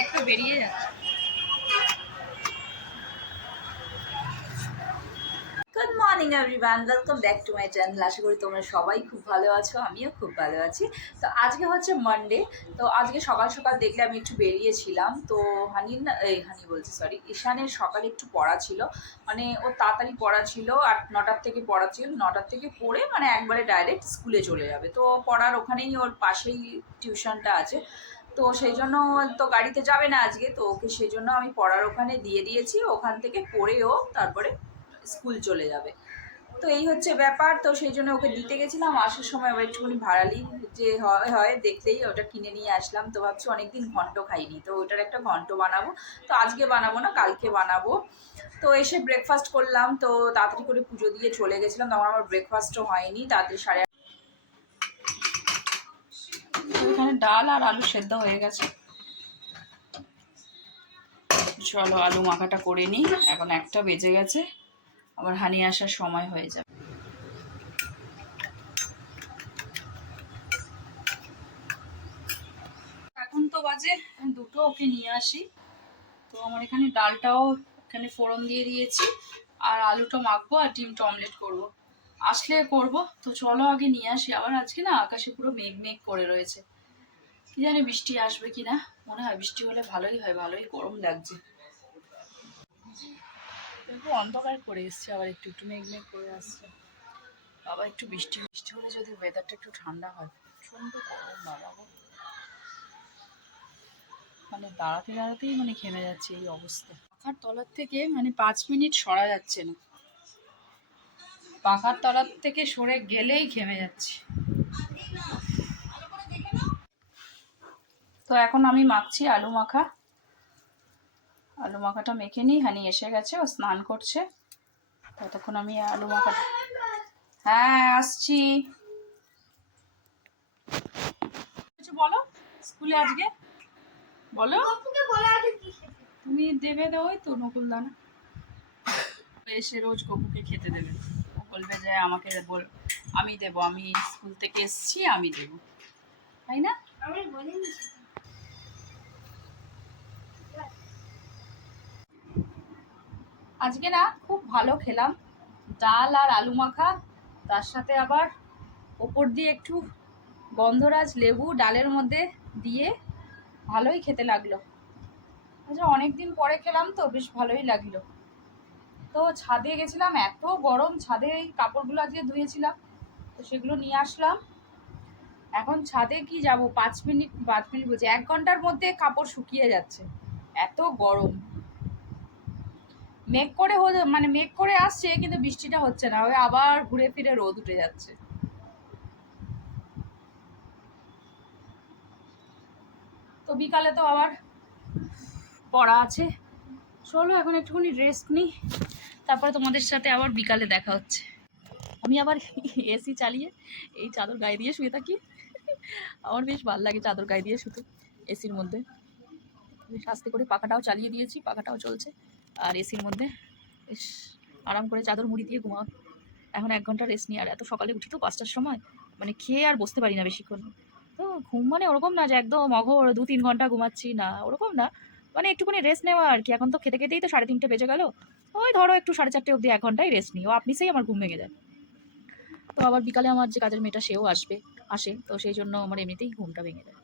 একটু বেরিয়ে যাচ্ছে good morning everyone welcome back to my channel আশা করি তোমরা সবাই খুব ভালো আছো, আমিও খুব ভালো আছি। তো আজকে হচ্ছে মানডে তো আজকে সকাল সকাল দেখলে আমি একটু বেরিয়েছিলাম। তো হানির না, এই হানি বলছি সরি ঈশানের সকালে একটু পড়া ছিল। মানে ও তাড়াতাড়ি পড়া ছিল, আট, নটার থেকে পড়া ছিল, নটার থেকে পড়ে মানে একবারে ডাইরেক্ট স্কুলে চলে যাবে। তো পড়ার ওখানেই ওর পাশেই টিউশনটা আছে। তো সেই জন্য তো গাড়িতে যাবে না আজকে, তো ওকে সেই জন্য আমি পড়ার ওখানে দিয়ে দিয়েছি, ওখান থেকে পড়েও তারপরে স্কুল চলে যাবে। তো এই হচ্ছে ব্যাপার, তো সেই জন্য ওকে দিতে গেছিলাম, আসার সময় আবার একটুখানি ভাড়ালি যে হয় হয়, দেখলেই ওটা কিনে নিয়ে আসলাম, তো ভাবছি অনেকদিন ঘন্ট খাইনি, তো ওটার একটা ঘন্ট বানাবো, তো আজকে বানাবো না, কালকে বানাবো। তো এসে ব্রেকফাস্ট করলাম, তো তাড়াতাড়ি করে পুজো দিয়ে চলে গেছিলাম, তখন আমার ব্রেকফাস্টও হয়নি, তাড়াতাড়ি সাড়ে এখানে ডাল আর আলু সেদ্ধ হয়ে গেছে। চলো আলু মাখাটা করে নিই। এখন একটা বেজে গেছে। আবার হানি আসার সময় হয়ে যাবে। এখন তো বাজে দুটো ওকে নিয়ে আসি। তো আমার এখানে ডালটাও এখানে ফোড়ন দিয়ে দিয়েছি। আর আলুটা মাখবো আর ডিমটা অমলেট করব। আসলে করব। তো চলো আগে নিয়ে আসি। আবার আজকে না আকাশে পুরো মেঘ মেঘ করে রয়েছে। কি জানি বৃষ্টি আসবে কি না মনে হয় বৃষ্টি হলে ভালোই হয়, ভালোই গরম লাগছে। একটু অন্ধকার করে এসছে, আবার একটু একটু মেঘ মেঘ করে আসছে। বাবা, একটু বৃষ্টি বৃষ্টি হলে যদি ওয়েদারটা একটু ঠান্ডা হয়, প্রচণ্ড গরম বাবা। মানে দাঁড়াতে দাঁড়াতেই মানে ঘেমে যাচ্ছে এই অবস্থা। পাখার তলার থেকে মানে পাঁচ মিনিট সরা যাচ্ছে না। পাখার তলার থেকে সরে গেলেই ঘেমে যাচ্ছে। তো এখন আমি মাখছি আলু মাখা। আলু মাখাটা মেখে নিই, হানি এসে গেছে, ও স্নান করছে। ততক্ষণ আমি আলু মাখাটা হ্যাঁ আসছি। কিছু বলো, স্কুলে আজকে? বলো। তুমি দেবে তো ওই তো নকুল দানা এসে রোজ গপুকে খেতে দেবে। বলবে যে আমাকে বল আমি দেব আমি স্কুল থেকে এসছি আমি দেব। তাই না? আজকে না খুব ভালো খেলাম ডাল আর আলু মাখা তার সাথে আবার ওপর দিয়ে একটু গন্ধরাজ লেবু ডালের মধ্যে দিয়ে ভালোই খেতে লাগল। আচ্ছা অনেকদিন পরে খেলাম তো বেশ ভালোই লাগল। তো ছাদে গেছিলাম, এত গরম, ছাদে এই কাপড়গুলো আজকে ধুয়েছিলাম, তো সেগুলো নিয়ে আসলাম। এখন ছাদে কি যাব? পাঁচ মিনিট পাঁচ মিনিট বলছি, এক ঘণ্টার মধ্যে কাপড় শুকিয়ে যাচ্ছে, এত গরম। মেঘ করে মানে মেঘ করে আসছে, কিন্তু বৃষ্টিটা হচ্ছে না, ওই আবার ঘুরে ফিরে রোদ উঠে যাচ্ছে। তো বিকালে তো আবার পড়া আছে। চলো এখন একটুখানি রেস্ট নিই। তারপরে তোমাদের সাথে আবার বিকালে দেখা হচ্ছে। আমি আবার এসি চালিয়ে এই চাদর গায়ে দিয়ে শুয়ে থাকি। আমার বেশ ভালো লাগে চাদর গায়ে দিয়ে শুতে এসির মধ্যে। বেশ আস্তে করে পাখাটাও চালিয়ে দিয়েছি, পাখাটাও চলছে। আর এসির মধ্যে বেশ আরাম করে চাদর মুড়ি দিয়ে ঘুমাও। এখন এক ঘণ্টা রেস্ট নিই আর এত সকালে উঠি তো পাঁচটার সময় মানে খেয়ে আর বসতে পারি না বেশিক্ষণ। তো ঘুম মানে ওরকম না যে একদম অঘোর দু তিন ঘণ্টা ঘুমাচ্ছি, না ওরকম না। মানে একটুখানি রেস্ট নেওয়া আর কি। এখন তো খেতে খেতেই তো সাড়ে তিনটে বেজে গেল। ওই ধরো একটু সাড়ে চারটে অবধি এক ঘন্টায় রেস্ট নিই ও আপনি সেই আমার ঘুম ভেঙে যায় তো আবার বিকালে আমার যে কাজের মেয়েটা সেও আসবে, আসে। তো সেই জন্য আমার এমনিতেই ঘুমটা ভেঙে যায়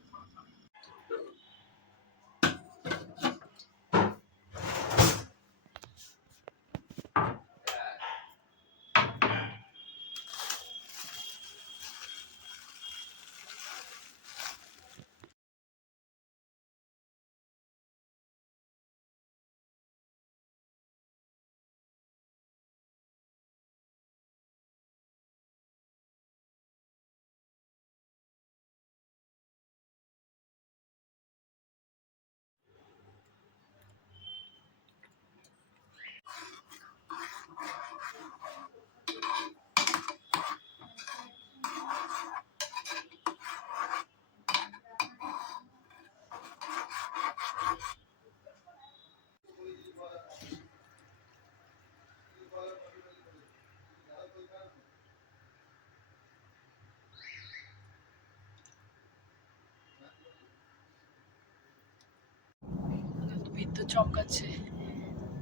চমকাচ্ছে।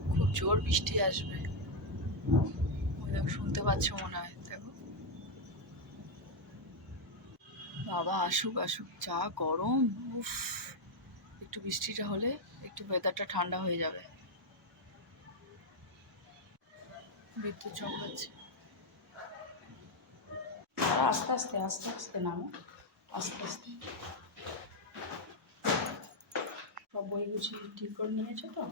খুব জোর বৃষ্টি আসবে। শুনতে পাচ্ছ মনে হয়, দেখো। বাবা, আসুক আসুক। যা গরম, উফ। একটু বৃষ্টিটা হলে একটু ওয়েদারটা ঠান্ডা হয়ে যাবে। বিদ্যুৎ চমকাচ্ছে। আস্তে আস্তে আস্তে আস্তে নামো। আস্তে আস্তে। সব ঠিক করে নিয়েছো তো?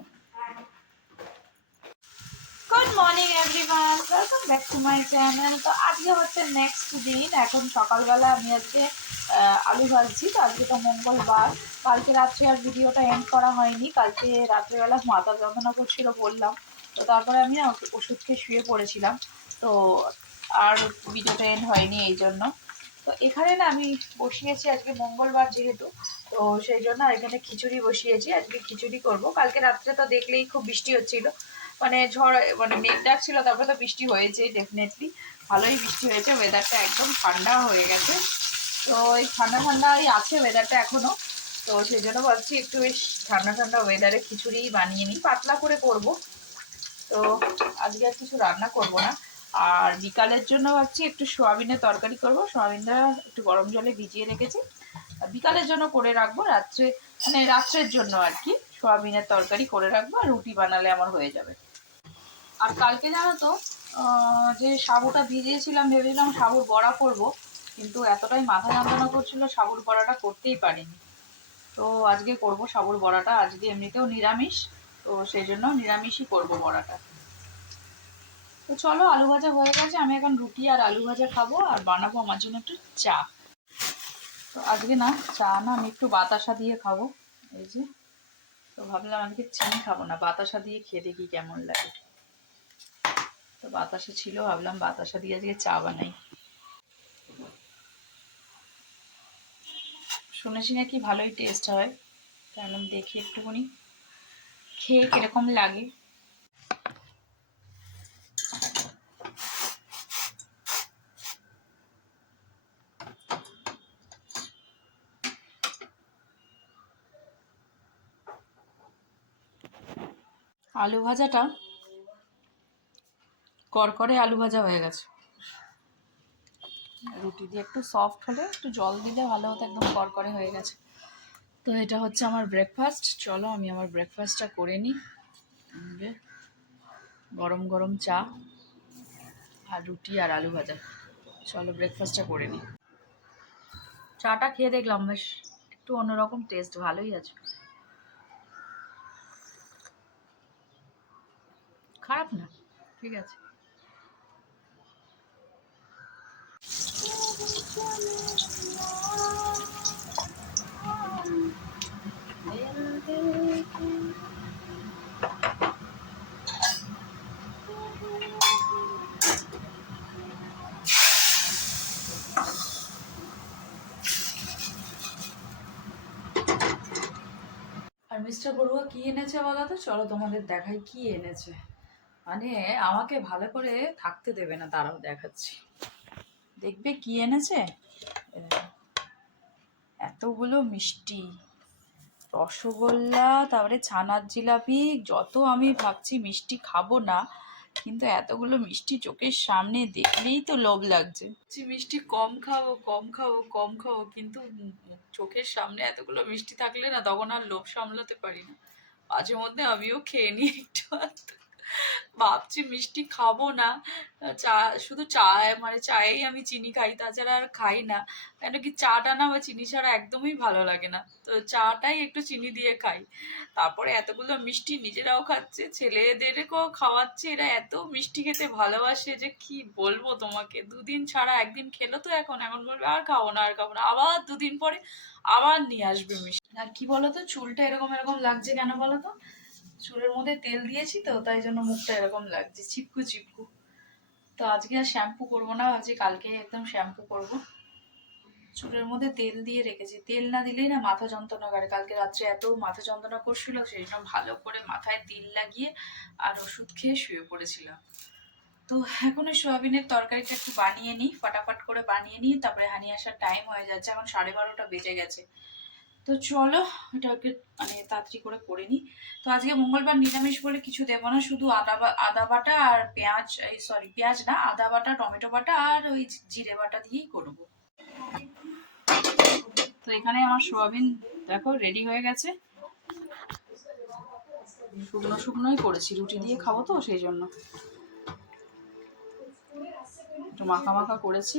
Good morning everyone welcome back to my channel তো আজকে হচ্ছে নেক্সট দিন। এখন সকালবেলা আমি আজকে আলু ভাজছি। তো আজকে তো মঙ্গলবার। কালকে রাত্রে আর ভিডিওটা এন্ড করা হয়নি। কালকে রাত্রেবেলা মাথা যন্ত্রণা করছিল বললাম। তো তারপরে আমি না ওষুধ খেয়ে শুয়ে পড়েছিলাম। তো আর ভিডিওটা এন্ড হয়নি এই জন্য। তো এখানে না আমি বসিয়েছি আজকে মঙ্গলবার যেহেতু। তো সেই জন্য এখানে খিচুড়ি বসিয়েছি, আজকে খিচুড়ি করব। কালকে রাত্রে তো দেখলেই খুব বৃষ্টি হচ্ছিল। মানে ঝড় মানে মেঘ ডাক ছিল তারপরে তো বৃষ্টি হয়েছে ডেফিনেটলি ভালোই বৃষ্টি হয়েছে ওয়েদারটা একদম ঠান্ডা হয়ে গেছে। তো এই ঠান্ডা ঠান্ডাই আছে ওয়েদারটা এখনও তো সেই জন্য ভাবছি একটু বেশ ঠান্ডা ঠান্ডা ওয়েদারে খিচুড়ি বানিয়ে নিই। পাতলা করে করব। তো আজকে আর কিছু রান্না করব না। আর বিকালের জন্য ভাবছি একটু সোয়াবিনের তরকারি করব। সোয়াবিনটা একটু গরম জলে ভিজিয়ে রেখেছি। বিকালের জন্য করে রাখব, রাত্রে মানে রাত্রের জন্য আর কি। সোয়াবিনের তরকারি করে রাখব আর রুটি বানালে আমার হয়ে যাবে। আর কালকে জানো তো যে সাবুটা ভিজিয়েছিলাম ভেবেছিলাম সাবুর বড়া করব, কিন্তু এতটাই মাথা যন্ত্রণা করছিল সাবুর বড়াটা করতেই পারিনি। তো আজকে করব সাবুর বড়াটা, আজকে এমনিতেও নিরামিষ, তো সেই জন্য নিরামিষই করব বড়াটা। তো চলো, আলু ভাজা হয়ে গেছে, আমি এখন রুটি আর আলু ভাজা খাব, আর বানাবো আমার জন্য একটু চা। তো আজকে না চা না, আমি একটু বাতাসা দিয়ে খাব। এই যে, তো ভাবলাম আজকে চিনি খাব না, বাতাসা দিয়ে খেয়ে দেখি কেমন লাগে। তো বাতাসা ছিল, ভাবলাম বাতাসা দিয়ে আজকে চা বানাই। শুনেছি নাকি ভালোই টেস্ট হয়, তাহলে দেখি একটুখানি, খেয়ে কীরকম লাগে। আলু ভাজাটা করকরে আলু ভাজা হয়ে গেছে। রুটি দিয়ে একটু সফট হলে একটু জল দিলে ভালো হতো, একদম করকরে হয়ে গেছে। তো এটা হচ্ছে আমার ব্রেকফাস্ট চলো আমি আমার ব্রেকফাস্টটা করে নিই। গরম গরম চা আর রুটি আর আলু ভাজা চলো ব্রেকফাস্টটা করে নিই। চাটা খেয়ে দেখলাম, বেশ একটু অন্যরকম টেস্ট ভালোই আছে। খারাপ না, ঠিক আছে। আর মিস্টার বড়ুয়া কি এনেছে বলো তো? চলো তোমাদের দেখাই কি এনেছে। মানে আমাকে ভালো করে থাকতে দেবে না তারাও দেখাচ্ছি। দেখবে কি এনেছে? এতগুলো মিষ্টি। রসগোল্লা, তারপরে ছানার জিলাপি, যত আমি ভাবছি মিষ্টি খাব না, কিন্তু এতগুলো মিষ্টি চোখের সামনে দেখলেই তো লোভ লাগছে। মিষ্টি কম খাব কম খাব কম খাব, কিন্তু চোখের সামনে এতগুলো মিষ্টি থাকলে না তখন আর লোভ সামলাতে পারি না। মাঝে মধ্যে আমিও খেয়ে নিই একটু। ভাবছি মিষ্টি খাব না। চা, শুধু চা মানে চায়েই আমি চিনি খাই, তাছাড়া আর খাই না। কেন কি চাটা না বা চিনি ছাড়া একদমই ভালো লাগে না। তো চাটাই একটু চিনি দিয়ে খাই। তারপরে এতগুলো মিষ্টি নিজেরাও খাচ্ছে, ছেলেদেরকেও খাওয়াচ্ছে, এরা এত মিষ্টি খেতে ভালোবাসে যে কি বলব তোমাকে? দুদিন ছাড়া একদিন খেলো তো এখন এখন বলবে আর খাব না, আর খাব না। আবার দুদিন পরে আবার নিয়ে আসবে মিষ্টি। আর কি বলতো, চুলটা এরকম এরকম লাগছে কেন বলতো? চুলের মধ্যে তেল দিয়েছি তো, তাই জন্য মুখটা এরকম লাগছে, চিপকু চিপকু। তো আজকে আর শ্যাম্পু করব না ভাবছি কালকে একদম শ্যাম্পু করব। চুলের মধ্যে তেল দিয়ে রেখেছি, তেল না দিলেই না মাথা যন্ত্রণা করে। কালকে রাত্রে এত মাথা যন্ত্রণা করছিল, সেই জন্য ভালো করে মাথায় তেল লাগিয়ে আর ওষুধ খেয়ে শুয়ে পড়েছিলাম। তো এখন ওই সোয়াবিনের তরকারিটা একটু বানিয়ে নিই, ফটাফট করে বানিয়ে নিই, তারপরে হানি আসার টাইম হয়ে যাচ্ছে, এখন সাড়ে বারোটা বেজে গেছে। তো চলো, এটাকে মানে তাড়াতাড়ি করে করে নিই। তো আজকে মঙ্গলবার নিরামিষ বলে কিছু দেবো না, শুধু আদা আদা বাটা আর পেঁয়াজ, এই সরি পেঁয়াজ না, আদা বাটা, টমেটো বাটা আর ওই জিরে বাটা দিয়েই করব। তো এখানে আমার সোয়াবিন দেখো রেডি হয়ে গেছে। শুকনো শুকনোই করেছি, রুটি দিয়ে খাব তো সেই জন্য। একটু মাখা মাখা করেছি।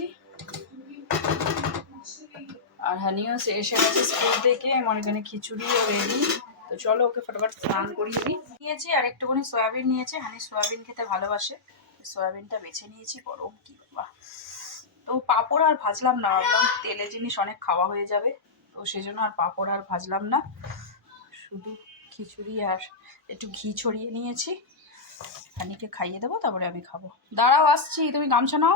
আর হানিও এসে গেছে স্কুল থেকে আমার এখানে খিচুড়িও রেডি তো চলো ওকে ফটাফট স্নান করিয়ে দিই। নিয়েছি, আর একটুখানি সয়াবিন নিয়েছে। হানি সয়াবিন খেতে ভালোবাসে। সয়াবিনটা বেছে নিয়েছি, গরম কি বাবা তো পাঁপড় আর ভাজলাম না, ভাবলাম তেলে জিনিস অনেক খাওয়া হয়ে যাবে। তো সেই জন্য আর পাঁপড় আর ভাজলাম না। শুধু খিচুড়ি আর একটু ঘি ছড়িয়ে নিয়েছি। হানিকে খাইয়ে দেবো, তারপরে আমি খাব। দাঁড়াও, আসছি। তুমি গামছা নাও।